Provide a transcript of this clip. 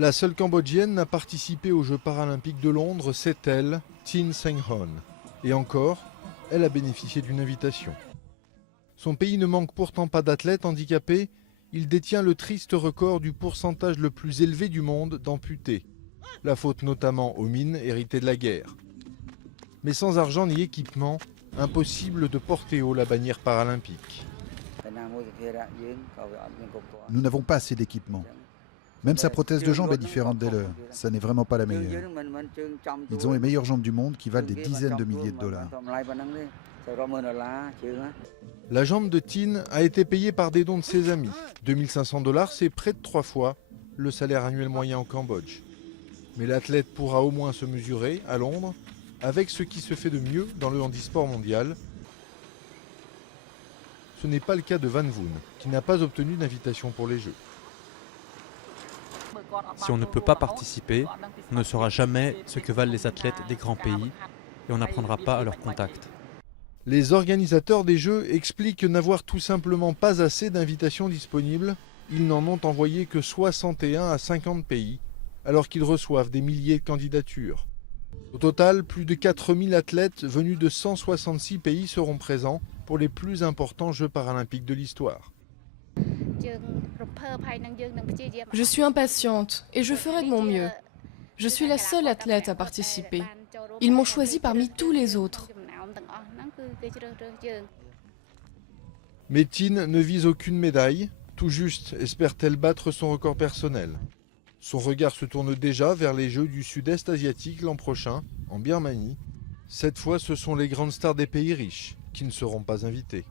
La seule Cambodgienne n'a participé aux Jeux paralympiques de Londres, c'est elle, Tin Seng-hon. Et encore, elle a bénéficié d'une invitation. Son pays ne manque pourtant pas d'athlètes handicapés. Il détient le triste record du pourcentage le plus élevé du monde d'amputés. La faute notamment aux mines héritées de la guerre. Mais sans argent ni équipement, impossible de porter haut la bannière paralympique. Nous n'avons pas assez d'équipement. Même sa prothèse de jambe est différente des leurs. Ça n'est vraiment pas la meilleure. Ils ont les meilleures jambes du monde qui valent des dizaines de milliers de dollars. La jambe de Tin a été payée par des dons de ses amis. 2500 $, c'est près de 3 fois le salaire annuel moyen au Cambodge. Mais l'athlète pourra au moins se mesurer à Londres avec ce qui se fait de mieux dans le handisport mondial. Ce n'est pas le cas de Van Voon, qui n'a pas obtenu d'invitation pour les Jeux. Si on ne peut pas participer, on ne saura jamais ce que valent les athlètes des grands pays et on n'apprendra pas à leur contact. Les organisateurs des Jeux expliquent n'avoir tout simplement pas assez d'invitations disponibles. Ils n'en ont envoyé que 61 à 50 pays, alors qu'ils reçoivent des milliers de candidatures. Au total, plus de 4000 athlètes venus de 166 pays seront présents pour les plus importants Jeux paralympiques de l'histoire. Je suis impatiente et je ferai de mon mieux. Je suis la seule athlète à participer. Ils m'ont choisi parmi tous les autres. Mais Tin ne vise aucune médaille. Tout juste espère-t-elle battre son record personnel. Son regard se tourne déjà vers les Jeux du Sud-Est asiatique l'an prochain, en Birmanie. Cette fois, ce sont les grandes stars des pays riches qui ne seront pas invitées.